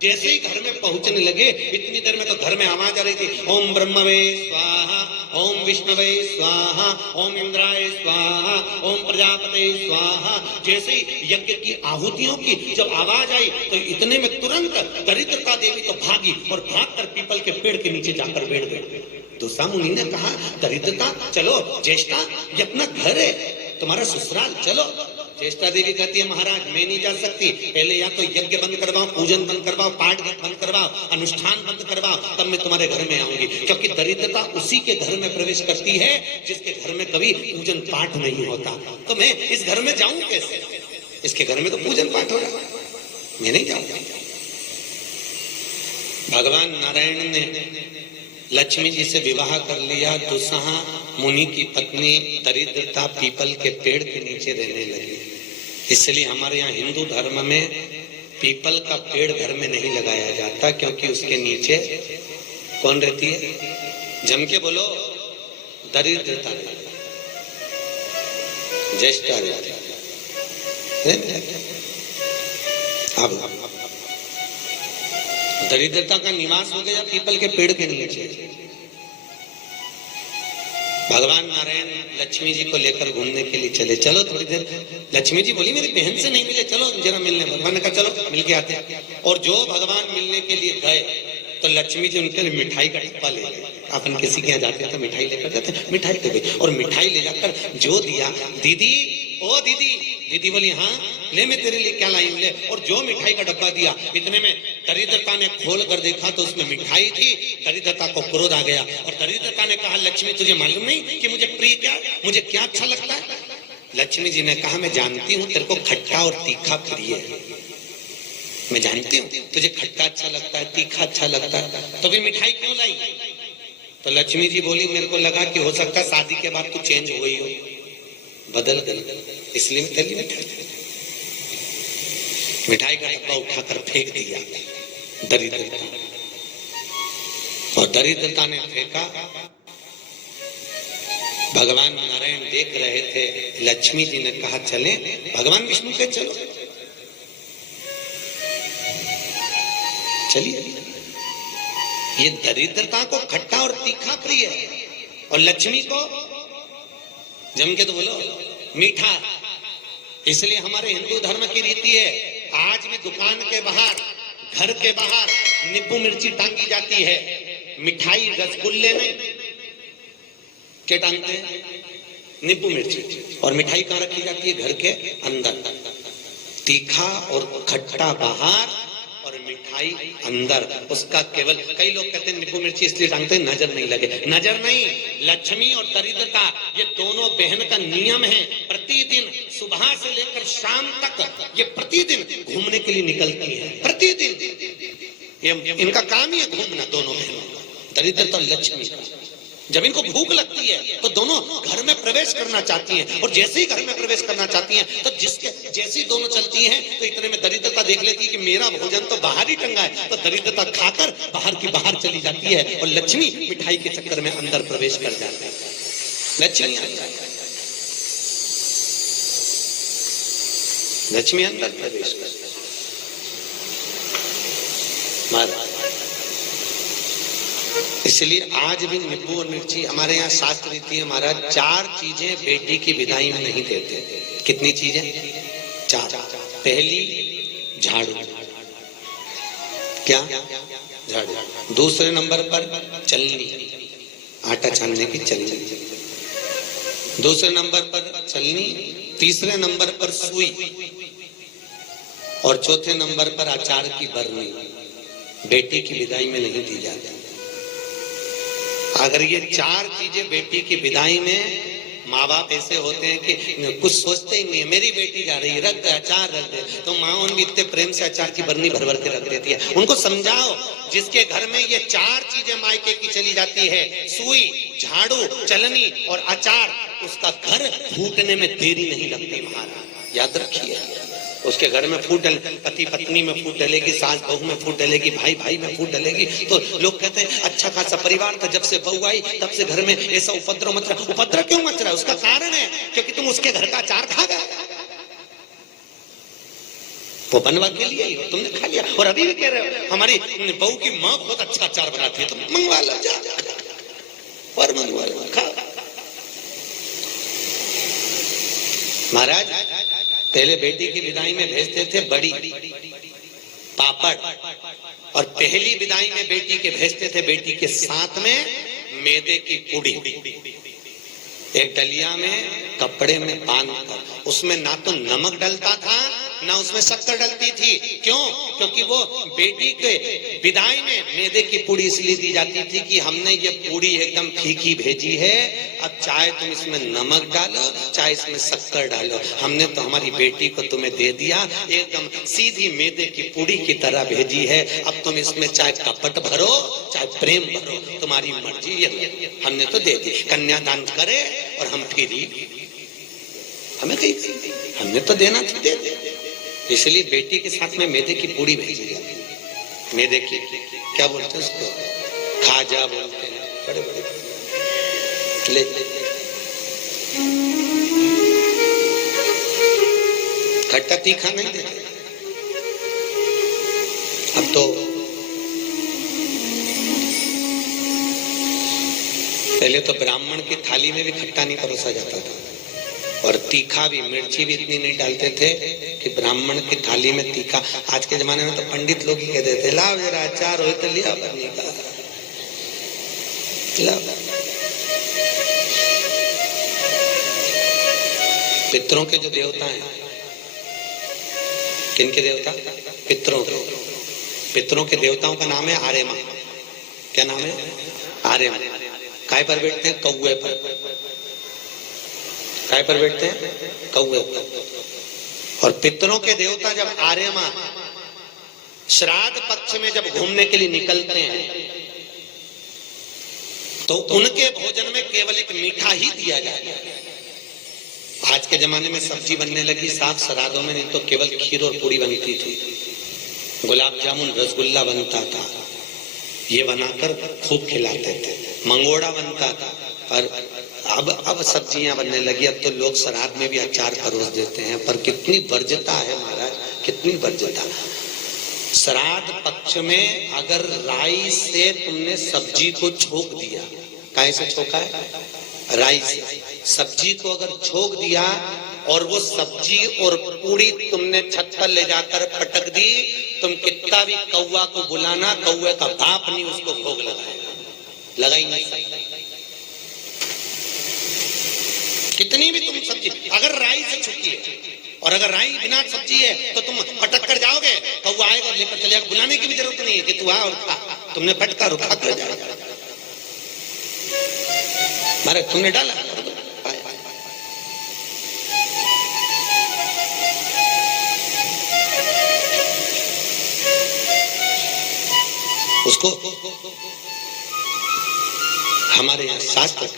जैसे ही घर में पहुंचने लगे इतनी देर में तो घर में आवाज आ रही थी, ओम ब्रह्मवे स्वाहा, ओम विष्णवे स्वाहा, ओम इंद्राय स्वाहा, ओम प्रजापते स्वाहा। जैसे ही यज्ञ की आहुतियों की जब आवाज आई तो इतने में तुरंत दरिद्रता देवी तो भागी और भागकर पीपल के पेड़ के नीचे जाकर बैठ गई। दूसरा मुनि ने कहा, दरिद्रता चलो, ज्येष्ठा ये अपना घर है, तुम्हारा ससुराल, चलो। ज्येष्ठा देवी कहती है, महाराज मैं नहीं जा सकती, पहले या तो यज्ञ बंद करवाओ, पूजन बंद करवाओ, पाठ बंद करवाओ, अनुष्ठान बंद करवाओ, तब मैं तुम्हारे घर में आऊंगी। क्योंकि दरिद्रता उसी के घर में प्रवेश करती है जिसके घर में कभी पूजन पाठ नहीं होता। तो मैं इस घर में जाऊं कैसे? इसके घर में तो पूजन पाठ हो रहा, मैं नहीं जाऊंगा। भगवान नारायण ने लक्ष्मी जी से विवाह कर लिया। दुस्सहा मुनि की पत्नी दरिद्रता पीपल के पेड़ के नीचे रहने लगी। इसलिए हमारे यहाँ हिंदू धर्म में पीपल का पेड़ घर में नहीं लगाया जाता, क्योंकि उसके नीचे कौन रहती है? जम के बोलो, दरिद्रता, ज्येष्ठा रहती है। अब दरिद्रता का निवास हो गया पीपल के पेड़ के नीचे। भगवान नारायण लक्ष्मी जी को लेकर घूमने के लिए चले। चलो थोड़ी देर। लक्ष्मी जी बोली, मेरी बहन से नहीं मिले, चलो जरा मिलने। भगवान ने कहा चलो मिल के आते हैं। और जो भगवान मिलने के लिए गए तो लक्ष्मी जी उनके लिए मिठाई का डब्बा ले गए। अपन किसी के यहाँ जाते हैं तो मिठाई लेकर जाते हैं, मिठाई ले गई और मिठाई ले जाकर जो दिया, दीदी ओ दीदी, दीदी बोली हाँ ले, मैं तेरे लिए क्या लाई हूं, ले। और जो मिठाई का डब्बा दिया, इतने में दरिद्रता ने खोल कर देखा तो उसमें मिठाई थी। दरिद्रता को क्रोध आ गया और दरिद्रता ने कहा, लक्ष्मी तुझे मालूम नहीं कि मुझे प्रिय क्या, मुझे क्या अच्छा लगता है? लक्ष्मी जी ने कहा, मैं जानती हूँ तेरे को खट्टा और तीखा प्रिय है, मैं जानती हूँ तुझे खट्टा अच्छा लगता है, तीखा अच्छा लगता है, तो फिर मिठाई क्यों लाई? तो लक्ष्मी जी बोली, मेरे को लगा कि हो सकता है शादी के बाद तू चेंज हो गई हो, बदल गई, इसलिए मैं तेरी मिठाई का डब्बा उठाकर फेंक दिया दरिद्रता। और दरिद्रता ने फेंका। भगवान नारायण देख रहे थे। लक्ष्मी जी ने कहा चले, भगवान विष्णु के चलो, चलिए। ये दरिद्रता को खट्टा और तीखा प्रिय है और लक्ष्मी को जम के तो बोलो मीठा। इसलिए हमारे हिंदू धर्म की रीति है, आज भी दुकान के बाहर, घर के बाहर नींबू मिर्ची टांगी जाती है। मिठाई रसगुल्ले में क्या टांगते हैं? नींबू मिर्ची। और मिठाई कहाँ रखी जाती है? घर के अंदर। तीखा और खट्टा बाहर और मिठाई अंदर। उसका केवल, कई लोग कहते हैं नींबू मिर्ची इसलिए टांगते हैं नजर नहीं लगे। नजर नहीं, लक्ष्मी और दरिद्रता ये दोनों बहन का नियम है। प्रतिदिन सुबह से लेकर शाम तक ये प्रतिदिन घूमने के लिए निकलती है। प्रतिदिन ये इनका काम ही है घूमना, दोनों बहनों का, दरिद्रता और लक्ष्मी का। जब इनको भूख लगती है तो दोनों घर में प्रवेश करना चाहती हैं और जैसे ही घर में प्रवेश करना चाहती हैं तो जिसके जैसे ही दोनों चलती हैं तो इतने में दरिद्रता देख लेती है कि मेरा भोजन तो बाहर ही टंगा है, तो दरिद्रता खाकर बाहर की बाहर चली जाती है और लक्ष्मी मिठाई के चक्कर में अंदर प्रवेश कर जाती है। लक्ष्मी अंदर प्रवेश कर। इसलिए आज भी नींबू और मिर्ची, हमारे यहाँ शास्त्र रीति है महाराज, 4 चीजें बेटी की विदाई में नहीं देते। कितनी चीजें? 4। पहली झाड़ू, क्या? झाड़ू। दूसरे नंबर पर चलनी, आटा छानने की चलनी। दूसरे नंबर पर चलनी, तीसरे नंबर पर सुई और चौथे नंबर पर अचार की बरनी। बेटी की विदाई में नहीं दी जाती। अगर ये 4 चीजें बेटी की विदाई में, माँ बाप ऐसे होते हैं कि कुछ सोचते ही नहीं है, मेरी बेटी जा रही है, रख दे अचार रख दे, तो माँ उन इतने प्रेम से अचार की बरनी भर भर के रख देती है। उनको समझाओ, जिसके घर में ये 4 चीजें मायके की चली जाती है, सुई, झाड़ू, चलनी और अचार, उसका घर फूटने में देरी नहीं लगती महाराज, याद रखिए। उसके घर में फूट डले, पति पत्नी में फूट डलेगी, सास बहू में फूट डलेगी, भाई भाई में फूट डलेगी। तो लोग कहते हैं अच्छा खासा परिवार था, जब से बहू आई तब से घर में ऐसा उपद्रव मच रहा। उपद्रव क्यों मच रहा है? उसका कारण है क्योंकि तुम उसके घर का अचार खा गए। वो बनवा के लिए ही हो, तुमने खा लिया। और अभी भी कह रहे हो हमारी बहू की माँ बहुत अच्छा अचार बनाती है, तुम मंगवा लो, जा और मंगवा लो, खा। महाराज पहले बेटी की विदाई में भेजते थे बड़ी पापड़, और पहली विदाई में बेटी के भेजते थे बेटी के साथ में मैदे की पूड़ी, एक डलिया में कपड़े में बांध कर। उसमें ना तो नमक डलता था ना उसमें शक्कर डलती थी। क्यों? क्योंकि वो बेटी के विदाई में मैदे की पूड़ी इसलिए दी जाती थी कि हमने ये पूड़ी एकदम फीकी भेजी है, अब चाहे तुम इसमें नमक डालो चाहे इसमें शक्कर डालो, हमने तो हमारी बेटी को तुम्हें दे दिया, एकदम सीधी मैदे की पूड़ी की तरह भेजी है। अब तुम इसमें चाहे कपट भरो चाहे प्रेम भरो, तुम्हारी मर्जी, ये हमने तो दे दी। कन्यादान करे और हम फिर हमें कहीं, हमने तो देना था, दे दे। इसलिए बेटी के साथ में मैदे की पूड़ी भेजी जाती। मैदे की क्या बोलते हैं उसको, खाजा बोलते हैं, बड़े बड़े ले। खट्टा तीखा नहीं देते अब तो। पहले तो ब्राह्मण की थाली में भी खट्टा नहीं परोसा जाता था, और तीखा भी, मिर्ची भी इतनी नहीं डालते थे कि ब्राह्मण की थाली में तीखा। आज के जमाने में तो पंडित लोग ही कह देते लाओ जरा अचार हो तो लिया बनी का, पितरों के जो देवता हैं, किनके देवता? पितरों के। पितरों के देवताओं का नाम है आर्यमा। क्या नाम है? आर्यमा। काय पर बैठते हैं? कौवे पर। काय पर बैठते हैं? कौवे पर। और पितरों के देवता जब आर्यमा श्राद्ध पक्ष में जब घूमने के लिए निकलते हैं तो उनके भोजन में केवल एक मीठा ही दिया जाता है। आज के जमाने में सब्जी बनने लगी साफ श्राद्धों में, नहीं तो केवल खीर और पूड़ी बनती थी, गुलाब जामुन रसगुल्ला बनता था, ये बनाकर खूब खिलाते थे, मंगोड़ा बनता था। पर अब सब्जियां बनने लगी, अब तो लोग श्राद्ध में भी अचार परोस देते हैं। पर कितनी वर्ज्यता है महाराज, कितनी वर्ज्यता। श्राद्ध पक्ष में अगर राई से तुमने सब्जी को छोक दिया, काहे से छोका है? राई से। सब्जी को अगर छोक दिया और वो सब्जी और पूड़ी तुमने छत पर ले जाकर पटक दी, तुम कितना भी कौवा को बुलाना, कौवे का बाप नहीं उसको भोग लगाएगा, लगा ही नहीं सकता। कितनी भी तुम सब्जी अगर राई से छुकी है, और अगर राई बिना सब्जी है तो तुम पटक कर जाओगे, कौवा आएगा और लेकर चलेगा, बुलाने की भी जरूरत नहीं है कि तू आ और खा, तुमने फटका रुखा कर जाएगा। मारे तुमने डाला, उसको हमारे यहाँ शास्त्र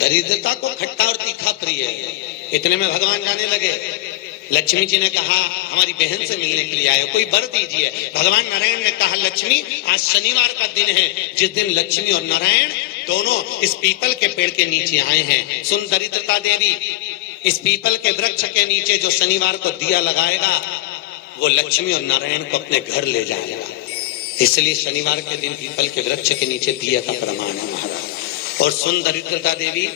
दरिद्रता को खट्टा और तीखा प्रिय है। इतने में भगवान जाने लगे। लक्ष्मी जी ने कहा हमारी बहन से मिलने के लिए आए हो, कोई वर दीजिए। भगवान नारायण ने कहा लक्ष्मी आज शनिवार का दिन है, जिस दिन लक्ष्मी और नारायण दोनों इस पीपल के पेड़ के नीचे आए हैं। सुन दरिद्रता देवी, इस पीपल के वृक्ष के नीचे जो शनिवार को दिया लगाएगा वो लक्ष्मी और नारायण को अपने घर ले जाएगा। इसलिए शनिवार के दिन पीपल के वृक्ष के नीचे दिया का प्रमाण है महाराज। और सुन दरिद्रता देवी,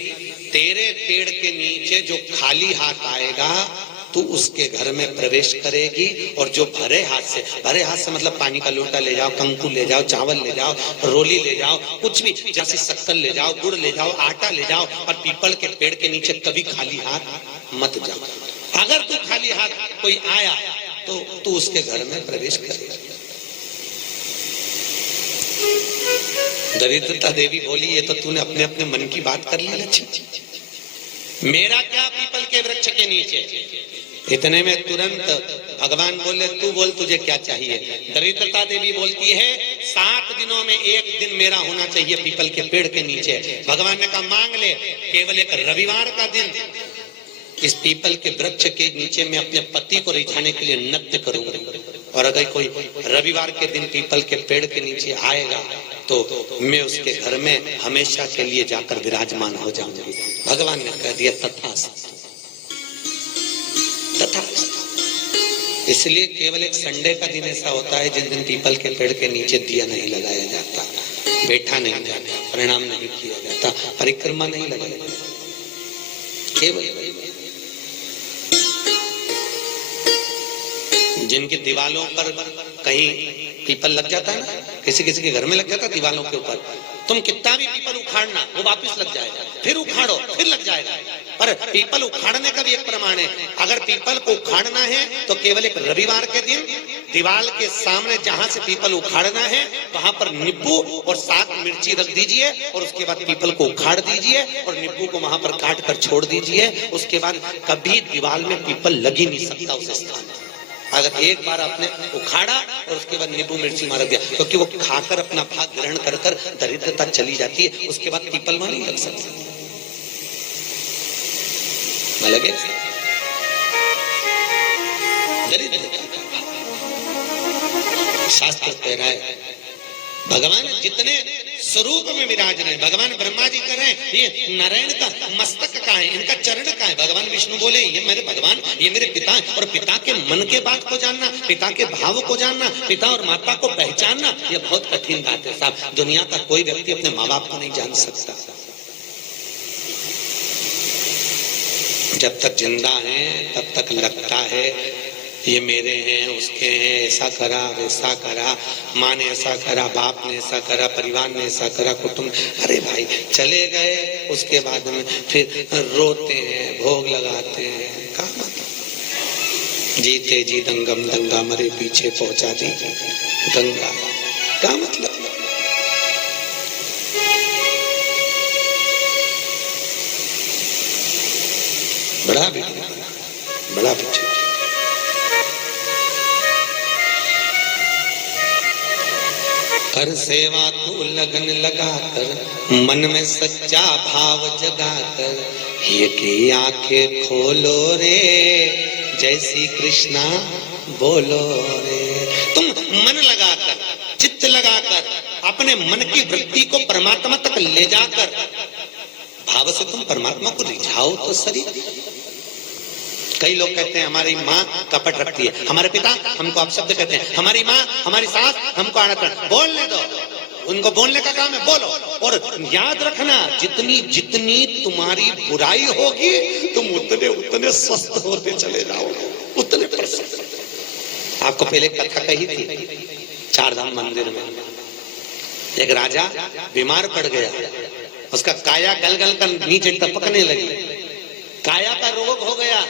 तेरे पेड़ के नीचे जो खाली हाथ आएगा तू उसके घर में प्रवेश करेगी, और जो भरे हाथ से मतलब पानी का लोटा ले जाओ, कंकु ले जाओ, चावल ले जाओ, रोली ले जाओ, कुछ भी, जैसे शक्कर ले जाओ, गुड़ ले जाओ, आटा ले जाओ, और पीपल के पेड़ के नीचे कभी खाली हाथ मत जाओ। अगर तू खाली हाथ कोई आया तो तू उसके घर में प्रवेश करेगा। दरिद्रता देवी बोली ये तो तूने अपने अपने मन की बात कर ली लक्ष्मी, मेरा क्या पीपल के वृक्ष के नीचे। इतने में तुरंत भगवान बोले तू बोल तुझे क्या चाहिए। दरिद्रता देवी बोलती है 7 दिनों में एक दिन मेरा होना चाहिए पीपल के पेड़ के नीचे। भगवान ने कहा मांग ले, केवल एक रविवार का दिन इस पीपल के वृक्ष के नीचे मैं अपने पति को रिझाने के लिए नृत्य करूंगा, और अगर कोई रविवार के दिन पीपल के पेड़ के नीचे आएगा तो मैं उसके घर में हमेशा के लिए जाकर विराजमान हो जाऊंगी। भगवान ने कह दिया तथास्तु, तथास्तु। इसलिए केवल एक संडे का दिन ऐसा होता है जिस दिन पीपल के पेड़ के नीचे दिया नहीं लगाया जाता, बैठा नहीं जाता, प्रणाम नहीं किया जाता, परिक्रमा नहीं लगाया जाता। केवल जिनकी दीवालों पर कहीं पीपल लग जाता है ना, किसी किसी के घर में लग जाता है दीवालों के ऊपर, तुम कितना भी पीपल उखाड़ना वो वापस लग जाएगा, फिर उखाड़ो फिर लग जाएगा। पर पीपल उखाड़ने का भी एक प्रमाण है, अगर पीपल को उखाड़ना है तो केवल एक रविवार के दिन दीवाल के सामने जहां से पीपल उखाड़ना है वहां पर नींबू और 7 मिर्ची रख दीजिए और उसके बाद पीपल को उखाड़ दीजिए और नींबू को वहां पर काट कर छोड़ दीजिए। उसके बाद कभी दीवाल में पीपल लग ही नहीं सकता उस स्थान में। अगर एक बार आपने उखाड़ा और उसके बाद नींबू मिर्ची मार दिया, क्योंकि वो खाकर अपना भाग ग्रहण कर कर दरिद्रता चली जाती है, उसके बाद पीपल वहां नहीं लग सकता। लगे शास्त्र कह रहा है भगवान जितने स्वरूप में विराज रहे, भगवान ब्रह्मा जी कर रहे हैं ये नारायण का मस्तक का है, इनका चरण का है। भगवान विष्णु बोले ये मेरे भगवान, ये मेरे पिता है। और पिता के मन के बात को जानना, पिता के भाव को जानना, पिता और माता को पहचानना, ये बहुत कठिन बात है साहब। दुनिया का कोई व्यक्ति अपने माँ बाप को नहीं जान सकता। जब तक जिंदा है तब तक लगता है ये मेरे हैं, उसके हैं, ऐसा करा वैसा करा, माँ ने ऐसा करा, बाप ने ऐसा करा, परिवार ने ऐसा करा, कुटुंब। अरे भाई चले गए, उसके बाद में फिर रोते हैं, भोग लगाते हैं। क्या मतलब? जीते जी दंगम दंगा, मरे पीछे पहुंचा दी गंगा। क्या मतलब? बड़ा पीछे। कर सेवा तू लगन लगाकर, मन में सच्चा भाव जगाकर, ये की आंखें खोलो रे, जय श्री कृष्णा बोलो रे। तुम मन लगाकर, चित्त लगाकर, अपने मन की वृत्ति को परमात्मा तक ले जाकर भाव से तुम परमात्मा को रिझाओ तो सही। कई लोग कहते हैं हमारी माँ कपट रखती है, हमारे पिता हमको अपशब्द कहते हैं, हमारी माँ हमारी सास हमको आना। बोलने दो, उनको बोलने का काम है, बोलो। और याद रखना जितनी जितनी तुम्हारी बुराई होगी तुम उतने उतने स्वस्थ होते चले जाओगे, उतने प्रसन्न। आपको पहले कथा कही थी, 4 धाम मंदिर में एक राजा बीमार पड़ गया, उसका काया गलगल कर नीचे टपकने लगी, काया का रोग हो गया।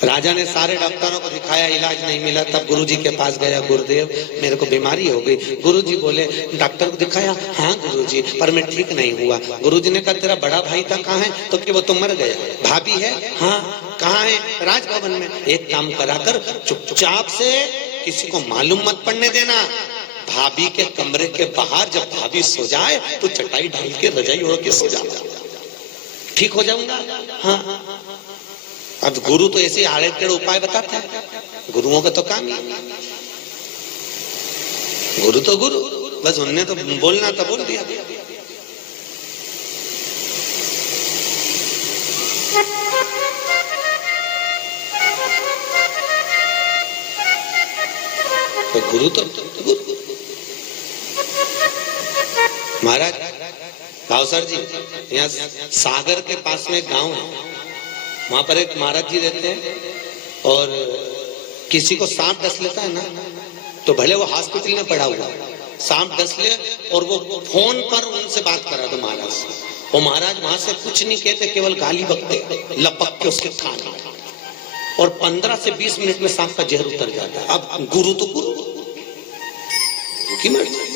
राजा ने सारे डॉक्टरों को दिखाया, इलाज नहीं मिला। तब गुरुजी के पास गया, गुरुदेव मेरे को बीमारी हो गई। गुरुजी बोले डॉक्टर को दिखाया? हाँ गुरुजी, पर मैं ठीक नहीं हुआ। गुरुजी ने कहा तेरा बड़ा भाई था कहाँ है? तो कि वो तो मर गया। भाभी है? हाँ। कहाँ है? राजभवन में। एक काम कराकर चुपचाप से किसी को मालूम मत पड़ने देना, भाभी के कमरे के बाहर जब भाभी सो जाए तो चटाई डाल के रजाई ओढ़ के सो जाओ, ठीक हो जाऊंगा। हाँ। अब गुरु तो ऐसे आड़े टेढ़े उपाय बताता है, गुरुओं का तो काम ही। गुरु तो गुरु, बस उनने तो बोलना था बोल दिया। तो गुरु तो गुरु। महाराज भावसर जी, यहाँ सागर के पास में एक गांव है, वहां पर एक महाराज जी रहते हैं। और किसी को सांप डस लेता है ना, तो भले वो हॉस्पिटल में पड़ा हुआ, सांप डस ले और वो फोन पर उनसे बात करा दो महाराज से, वो महाराज वहां से कुछ नहीं कहते, केवल गाली बकते, लपक के उसके कान में, और 15 से 20 मिनट में सांप का जहर उतर जाता है। अब गुरु तो गुरु की मर्जी,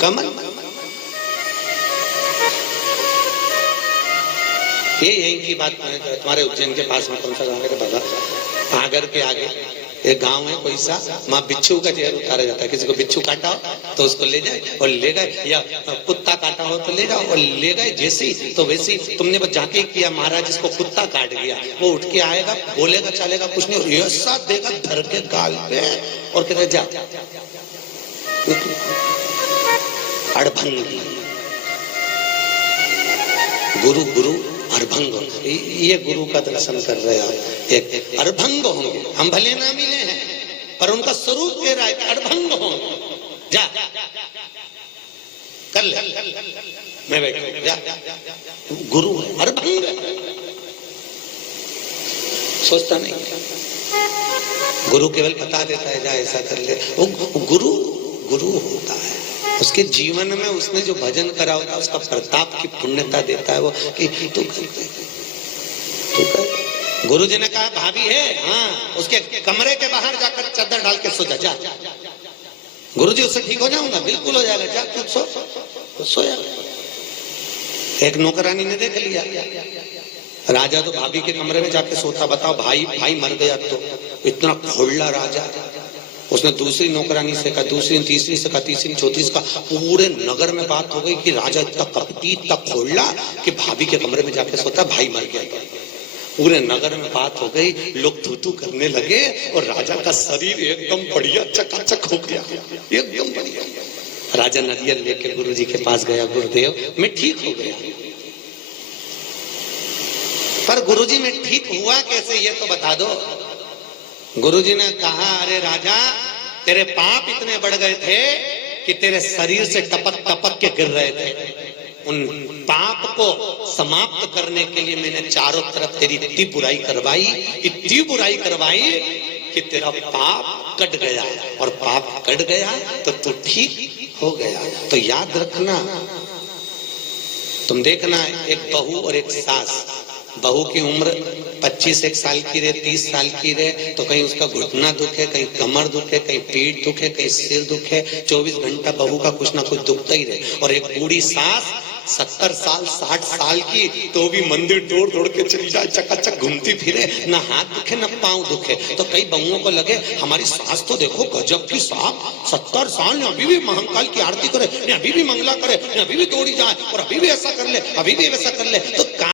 कमल। ये यही की बात तुम्हारे उज्जैन के पास में कौन सा गाँव है बाबा, आगर के आगे एक गांव है कोई सा, वहां बिच्छू का जहर उतारा जाता है। किसी को बिच्छू काटा हो तो उसको ले जाए और ले गए, या कुत्ता काटा हो तो ले जाओ और ले गए। जैसी तो वैसी तुमने बस जाके किया, महाराज इसको कुत्ता काट गया, वो उठ के आएगा, बोलेगा चलेगा कुछ नहीं, ऐसा देगा धर के गाल पे और कहते जा अड़भंगी। गुरु गुरु अड़भंग, ये गुरु का दर्शन कर रहे हो, एक अड़भंग होंगे। हम भले ना मिले हैं पर उनका स्वरूप कह रहा है कि अड़भंग होंगे। जा कर ले, मैं बैठू, जा। गुरु है, अड़भंग सोचता नहीं, गुरु केवल बता देता है जा ऐसा कर ले। वो गुरु गुरु होता है, उसके जीवन में उसने जो भजन करा होता है उसका प्रताप की पुण्यता देता है वो कि तू कर। गुरु जी ने कहा भाभी है, हाँ, उसके कमरे के बाहर जाकर चादर डाल के सो जा। गुरु जी उससे ठीक हो जाऊंगा, बिल्कुल हो जाएगा, जा तू सो। सोया। एक नौकरानी ने देख लिया, राजा तो भाभी के कमरे में जाके सोता। बताओ भाई भाई मर गया तो इतना खोला राजा। उसने दूसरी नौकरानी से कहा, दूसरी तीसरी से कहा, तीसरी चौथी से कहा, पूरे नगर में बात हो गई कि राजा इतना कपटी इतना खोला कि भाभी के कमरे में जाके सोता, भाई मर गया। पूरे नगर में बात हो गई, लोग थू थू करने लगे और राजा का शरीर एकदम बढ़िया चकाचक हो गया, एकदम बढ़िया। राजा नारियल लेके गुरु जी के पास गया, गुरुदेव मैं ठीक हो गया। पर गुरुजी में ठीक हुआ कैसे ये तो बता दो। गुरुजी ने कहा अरे राजा तेरे पाप इतने बढ़ गए थे कि तेरे शरीर से टपक टपक के गिर रहे थे। उन पाप को समाप्त करने के लिए मैंने चारों तरफ तेरी इतनी बुराई करवाई कि तेरा पाप कट गया, और पाप कट गया तो तू ठीक हो गया। तो याद रखना, तुम देखना एक बहू और एक सास, बहू की उम्र 25 साल की रहे, 30 साल की रहे तो कहीं उसका घुटना दुखे, कहीं कमर दुखे, कहीं पीठ दुखे, कहीं सिर दुखे, 24 घंटा बहू का कुछ ना कुछ दुखता ही रहे। और एक बूढ़ी सास 70 साल 60 साल की तो भी मंदिर दौड़ दौड़ के चली जाए, चकाचक घूमती फिरे, ना हाथ दुखे ना पांव दुखे। तो कई बहुओं को लगे हमारी सास तो देखो गजब की साहब, 70 साल ने अभी भी महाकाल की आरती करे, अभी भी मंगला करे, अभी भी दौड़ी जाए और अभी भी ऐसा कर ले, अभी भी वैसा कर ले। तो